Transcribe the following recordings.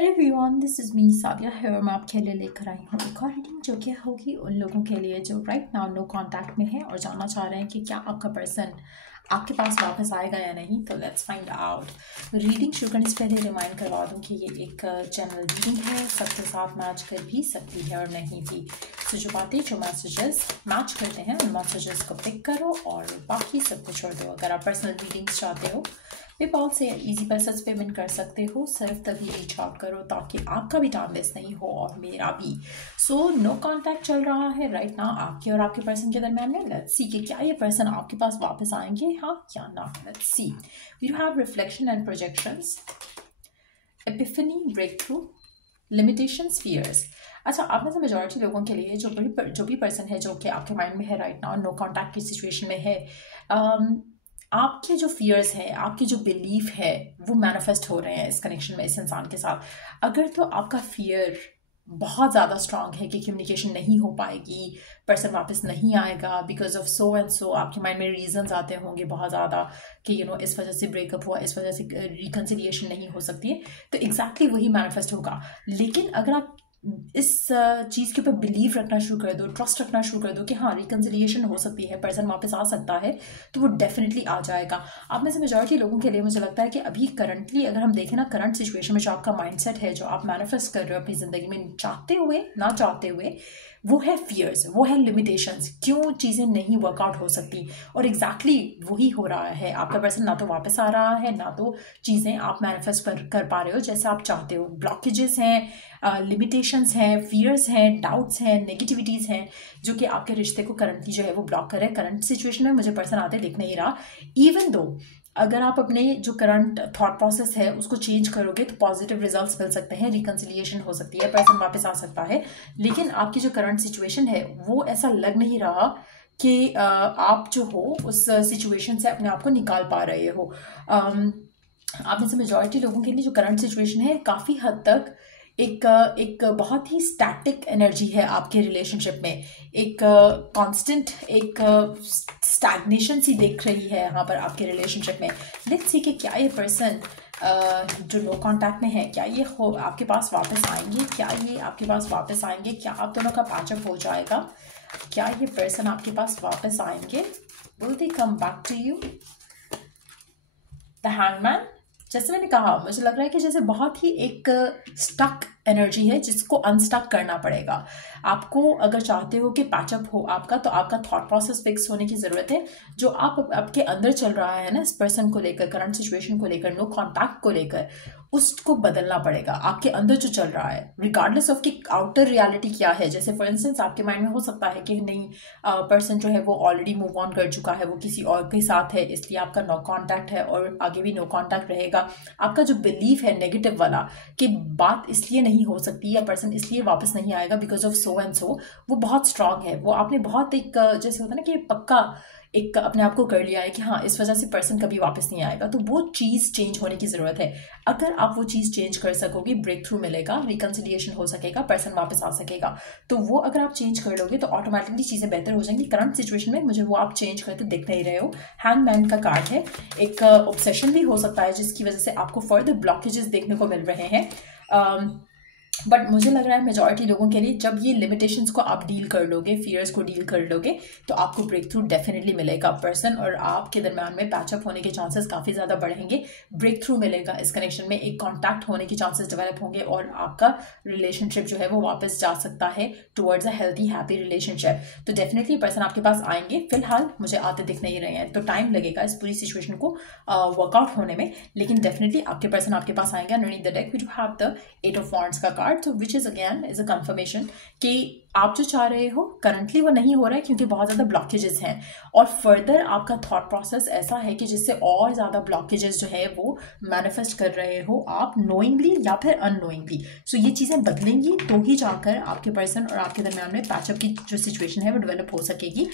Hello everyone, this is me Sadia है और मैं आपके लिए लेकर आई हूँ एक और रीडिंग जो कि होगी उन लोगों के लिए जो राइट नाउ नो कांटेक्ट में है और जानना चाह रहे हैं कि क्या आपका पर्सन आपके पास वापस आएगा या नहीं। तो लेट्स फाइंड आउट। रीडिंग शुरू करने से पहले रिमाइंड करवा दूँ कि ये एक जनरल रीडिंग है, सबके साथ मैच कर भी सकती है और नहीं भी। तो जो बातें जो मैसेजेस मैच करते हैं उन मैसेजेस को पिक करो और बाकी सब कुछ छोड़ दो। अगर आप पर्सनल रीडिंग्स चाहते हो पेपॉल से इजी पैसेज पेमेंट कर सकते हो, सिर्फ तभी रीच आउट करो ताकि आपका भी टाइम वेस्ट नहीं हो और मेरा भी। सो नो कांटेक्ट चल रहा है राइट नाउ आपके और आपके पर्सन के दरमियान में। लेट्स सी कि क्या ये पर्सन आपके पास वापस आएंगे, हाँ या ना। Let's see. We have reflection and projections, epiphany, breakthrough, limitations, fears. अच्छा, आप में से मेजॉरिटी लोगों के लिए जो भी पर्सन है जो कि आपके माइंड में है राइट नाउ, नो कॉन्टैक्ट की सिचुएशन में है, आपके जो फियर्स है, आपके जो बिलीफ है वो मैनिफेस्ट हो रहे हैं इस कनेक्शन में इस इंसान के साथ। अगर तो आपका फियर बहुत ज़्यादा स्ट्रांग है कि कम्युनिकेशन नहीं हो पाएगी, पर्सन वापस नहीं आएगा because of so and so, आपके माइंड में रीजंस आते होंगे बहुत ज़्यादा कि इस वजह से ब्रेकअप हुआ, इस वजह से रिकन्सिलिएशन नहीं हो सकती है, तो एग्जैक्टली वही मैनिफेस्ट होगा। लेकिन अगर आप इस चीज़ के ऊपर बिलीव रखना शुरू कर दो, ट्रस्ट रखना शुरू कर दो कि हाँ रिकन्सिलिएशन हो सकती है, पर्सन वापस आ सकता है, तो वो डेफिनेटली आ जाएगा। आप में से मेजॉरिटी लोगों के लिए मुझे लगता है कि अभी करंटली अगर हम देखें ना, करंट सिचुएशन में जो आपका माइंडसेट है, जो आप मैनिफेस्ट कर रहे हो अपनी ज़िंदगी में चाहते हुए ना चाहते हुए, वो है फियर्स, वो है लिमिटेशंस, क्यों चीज़ें नहीं वर्कआउट हो सकती। और एग्जैक्टली वही हो रहा है। आपका पर्सन ना तो वापस आ रहा है, ना तो चीज़ें आप मैनिफेस्ट कर पा रहे हो जैसे आप चाहते हो। ब्लॉकेजेस हैं, लिमिटेशंस हैं, फियर्स हैं, डाउट्स हैं, नेगेटिविटीज़ हैं जो कि आपके रिश्ते को करंटली जो है वो ब्लॉक कर रहे हैं। करंट सिचुएशन में मुझे पर्सन आते दिख नहीं रहा। इवन दो अगर आप अपने जो करंट थॉट प्रोसेस है उसको चेंज करोगे तो पॉजिटिव रिजल्ट्स मिल सकते हैं, रिकन्सिलिएशन हो सकती है, पर्सन वापस आ सकता है। लेकिन आपकी जो करंट सिचुएशन है वो ऐसा लग नहीं रहा कि आप जो हो उस सिचुएशन से अपने आप को निकाल पा रहे हो। आप में से मेजॉरिटी लोगों के लिए जो करंट सिचुएशन है काफ़ी हद तक एक बहुत ही स्टैटिक एनर्जी है आपके रिलेशनशिप में। एक कांस्टेंट एक स्टैग्नेशन सी दिख रही है यहाँ पर आपके रिलेशनशिप में। लेट्स सी कि क्या ये पर्सन जो नो कांटेक्ट में है, क्या ये आपके पास वापस आएंगे, क्या ये आपके पास वापस आएंगे, क्या आप दोनों का पैचअप हो जाएगा, क्या ये पर्सन आपके पास वापस आएंगे, will they come back to you. The hangman, जैसे मैंने कहा, मुझे लग रहा है कि जैसे बहुत ही एक स्टक एनर्जी है जिसको अनस्टक करना पड़ेगा आपको। अगर चाहते हो कि पैचअप हो आपका, तो आपका थॉट प्रोसेस फिक्स होने की ज़रूरत है। जो आपके अंदर चल रहा है ना इस पर्सन को लेकर, करंट सिचुएशन को लेकर, नो कॉन्टैक्ट को लेकर, उसको बदलना पड़ेगा। आपके अंदर जो चल रहा है रिगार्डलेस ऑफ कि आउटर रियलिटी क्या है। जैसे फॉर इंस्टेंस आपके माइंड में हो सकता है कि नहीं, पर्सन जो है वो ऑलरेडी मूव ऑन कर चुका है, वो किसी और के साथ है, इसलिए आपका नो कॉन्टैक्ट है और आगे भी नो कॉन्टैक्ट रहेगा। आपका जो बिलीफ है नेगेटिव वाला कि बात इसलिए नहीं हो सकती या पर्सन इसलिए वापस नहीं आएगा because of so and so, वो बहुत स्ट्रांग है। वो आपने बहुत एक जैसे होता है ना कि पक्का एक अपने आप को कर लिया है कि हाँ इस वजह से पर्सन कभी वापस नहीं आएगा। तो वो चीज़ चेंज होने की ज़रूरत है। अगर आप वो चीज़ चेंज कर सकोगे, ब्रेक थ्रू मिलेगा, रिकन्सिलिएशन हो सकेगा, पर्सन वापस आ सकेगा। तो वो अगर आप चेंज कर लोगे तो ऑटोमेटिकली चीज़ें बेहतर हो जाएंगी। करंट सिचुएशन में मुझे वो आप चेंज करते दिख नहीं रहे हो। हैंगमैन का कार्ड है, एक ऑब्सेशन भी हो सकता है जिसकी वजह से आपको फर्दर ब्लॉकेजेस देखने को मिल रहे हैं। बट मुझे लग रहा है मेजॉरिटी लोगों के लिए जब ये लिमिटेशंस को आप डील कर लोगे, फियर्स को डील कर लोगे, तो आपको ब्रेक थ्रू डेफिनेटली मिलेगा। पर्सन और आपके दरम्यान में पैचअप होने के चांसेस काफ़ी ज़्यादा बढ़ेंगे। ब्रेक थ्रू मिलेगा इस कनेक्शन में, एक कॉन्टैक्ट होने के चांसेस डेवलप होंगे और आपका रिलेशनशिप जो है वो वापस जा सकता है towards a healthy happy relationship. तो डेफिनेटली पर्सन आपके पास आएंगे। फिलहाल मुझे आते दिख नहीं रहे हैं, तो टाइम लगेगा इस पूरी सिचुएशन को वर्कआउट होने में, लेकिन डेफिनेटली आपके पर्सन आपके पास आएंगे। Underneath the deck we do have the 8 of wands का कार्ड, तो which is again is a confirmation कि आप जो चाह रहे हो करंटली वो नहीं हो रहा है क्योंकि बहुत ज़्यादा ब्लॉकेजेस हैं। और फर्दर आपका थॉट प्रोसेस ऐसा है कि जिससे और ज़्यादा ब्लॉकेजेस जो है वो मैनिफेस्ट कर रहे हो आप, नोइंगली या फिर अननोइंगली। सो ये चीज़ें बदलेंगी तो ही जाकर आपके पर्सन और आपके दरम्यान में पैचअप की जो सिचुएशन है वो डेवलप हो सकेगी।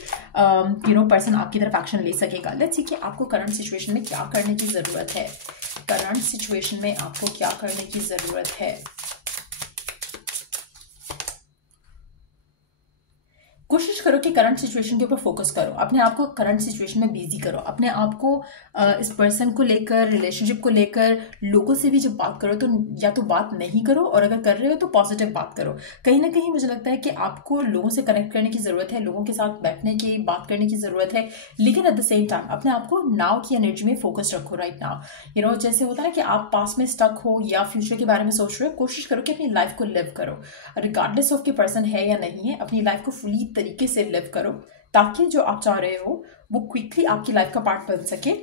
पर्सन आपकी तरफ एक्शन ले सकेगा। लेट्स सी कि आपको करंट सिचुएशन में क्या करने की ज़रूरत है। करंट सिचुएशन में आपको क्या करने की ज़रूरत है। कोशिश करो कि करंट सिचुएशन के ऊपर फोकस करो, अपने आप को करंट सिचुएशन में बिजी करो, अपने आप को इस पर्सन को लेकर, रिलेशनशिप को लेकर, लोगों से भी जब बात करो तो या तो बात नहीं करो, और अगर कर रहे हो तो पॉजिटिव बात करो। कहीं ना कहीं मुझे लगता है कि आपको लोगों से कनेक्ट करने की जरूरत है, लोगों के साथ बैठने की, बात करने की जरूरत है, लेकिन एट द सेम टाइम अपने आप को नाउ की एनर्जी में फोकस रखो राइट नाउ। जैसे होता है कि आप पास में स्टक हो या फ्यूचर के बारे में सोच रहे हो, कोशिश करो कि अपनी लाइफ को लिव करो, रिगार्डलेस ऑफ कि पर्सन है या नहीं है, अपनी लाइफ को फुली तरीके से लिव करो, ताकि जो आप चाह रहे हो वो क्विकली आपकी लाइफ का पार्ट बन सके।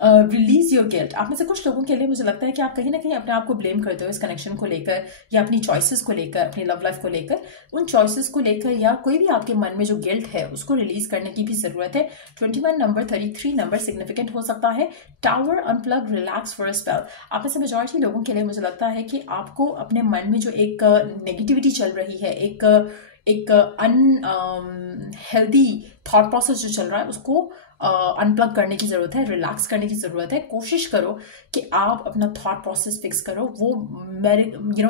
Release your guilt. आप में से कुछ लोगों के लिए मुझे लगता है कि आप कहीं ना कहीं अपने आप को ब्लेम करते हो इस कनेक्शन को लेकर, या अपनी चॉइसेस को लेकर, अपनी लव लाइफ को लेकर। उन चॉइसेस को लेकर या कोई भी आपके मन में जो गिल्ट है उसको रिलीज करने की भी जरूरत है। 21 नंबर, 33 नंबर सिग्निफिकेंट हो सकता है। Tower, unplug, relax for a spell. आप में से मेजॉरिटी लोगों के लिए मुझे लगता है कि आपको अपने मन में जो एक नेगेटिविटी चल रही है, एक अनहेल्दी थॉट प्रोसेस जो चल रहा है, उसको अनप्लग करने की जरूरत है, रिलैक्स करने की जरूरत है। कोशिश करो कि आप अपना थॉट प्रोसेस फिक्स करो, वो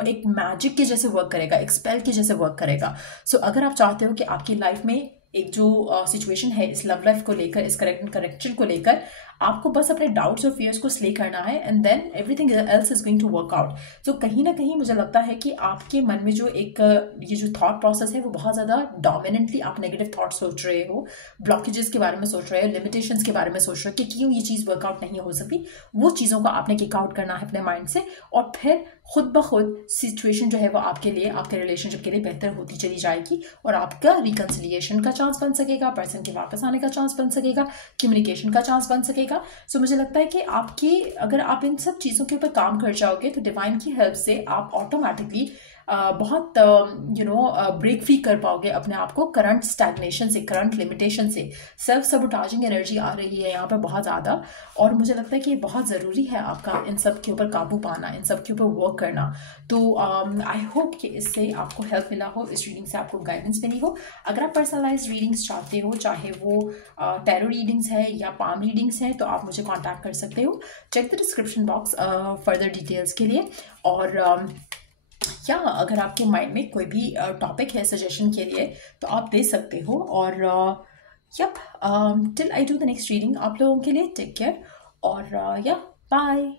एक मैजिक के जैसे वर्क करेगा, एक स्पेल के जैसे वर्क करेगा। सो अगर आप चाहते हो कि आपकी लाइफ में एक जो सिचुएशन है इस लव लाइफ को लेकर, इस करेक्शन को लेकर, आपको बस अपने डाउट्स और फियर्स को स्ले करना है, and then everything else is going to work out. तो कहीं ना कहीं मुझे लगता है कि आपके मन में जो एक ये जो थॉट प्रोसेस है वो बहुत ज्यादा डोमिनेंटली आप नेगेटिव थॉट सोच रहे हो, ब्लॉकेजेस के बारे में सोच रहे हो, लिमिटेशंस के बारे में सोच रहे हो कि क्यों ये चीज वर्कआउट नहीं हो सकती। वो चीजों को आपने किक आउट करना है अपने माइंड से, और फिर खुद ब खुद सिचुएशन जो है वो आपके लिए, आपके रिलेशनशिप के लिए बेहतर होती चली जाएगी, और आपका रिकंसिलिएशन का चांस बन सकेगा, पर्सन के वापस आने का चांस बन सकेगा, कम्युनिकेशन का चांस बन सकेगा। सो मुझे लगता है कि अगर आप इन सब चीज़ों के ऊपर काम कर जाओगे तो डिवाइन की हेल्प से आप ऑटोमेटिकली बहुत ब्रेक फ्री कर पाओगे अपने आप को करंट स्टैग्नेशन से, करंट लिमिटेशन से। सेल्फ सबोटाजिंग एनर्जी आ रही है यहाँ पर बहुत ज़्यादा, और मुझे लगता है कि बहुत ज़रूरी है आपका इन सब के ऊपर काबू पाना, इन सब के ऊपर वर्क करना। तो आई होप कि इससे आपको हेल्प मिला हो, इस रीडिंग से आपको गाइडेंस मिली हो। अगर आप पर्सनलाइज रीडिंग्स चाहते हो, चाहे वो टैरो रीडिंग्स है या पाम रीडिंग्स है, तो आप मुझे कॉन्टैक्ट कर सकते हो। Check the description box further details के लिए। और या अगर आपके माइंड में कोई भी टॉपिक है सजेशन के लिए तो आप दे सकते हो। और till I do the next reading, आप लोगों के लिए टेक केयर, और बाय।